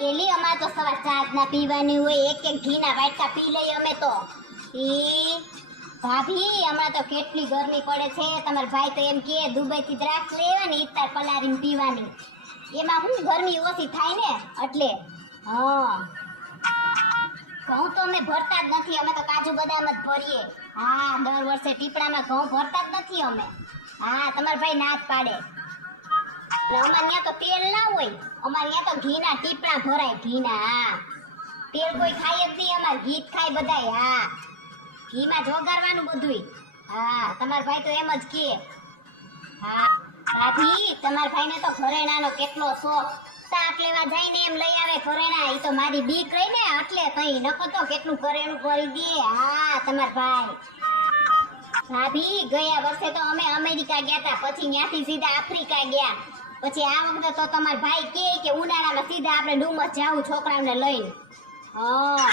એલી અમારે તો સવાર ચા જ ના પીવાની હોય, એક એક ઘીના વાટકા પી લઈએ અમે તો. ઈ ભાભી હમણાં તો કેટલી ગરમી પડે છે, તમારા ભાઈ તો એમ કે દુબઈ થી દ્રાક્ષ લેવાની ઈફતાર પલારીને પીવાની, એમાં હું ગરમી ઓછી થાય ને એટલે. હા ઘઉં તો અમે ભરતા જ નથી, અમે તો કાજુ બદામ જ ભરીએ. હા દર વર્ષે ટીપડામાં ઘઉં ભરતા જ નથી અમે. હા તમારા ભાઈ ના જ પાડે. અમારે ત્યાં તો તેલ ના હોય, અમારે ત્યાં તો ઘીના ટીપડા ભરાય ઘીના. હા તેલ કોઈ ખાય જ નહીં, અમારે ઘી જ ખાય બધાય. હા ઘીમાં જ વઘારવાનું બધુંય. હા તમારા ભાઈ તો એમ જ કે. હા ભાભી તમારા ભાઈને તો ઘરેણાનો કેટલો શોખ, શાક લેવા જાય ને એમ લઈ આવે ઘરેણા. ઈ તો મારી બીક રહી ને એટલે કઈ નકો તો કેટલું ઘરેણું કરી દે. હા તમારા ભાઈ. ભાભી ગયા વર્ષે તો અમે અમેરિકા ગયા હતા, પછી ત્યાંથી સીધા આફ્રિકા ગયા. પછી આ વખતે તો તમારા ભાઈ કે ઉનાળામાં સીધા આપણે ડુમસ જાવું છોકરાઓને લઈને. હા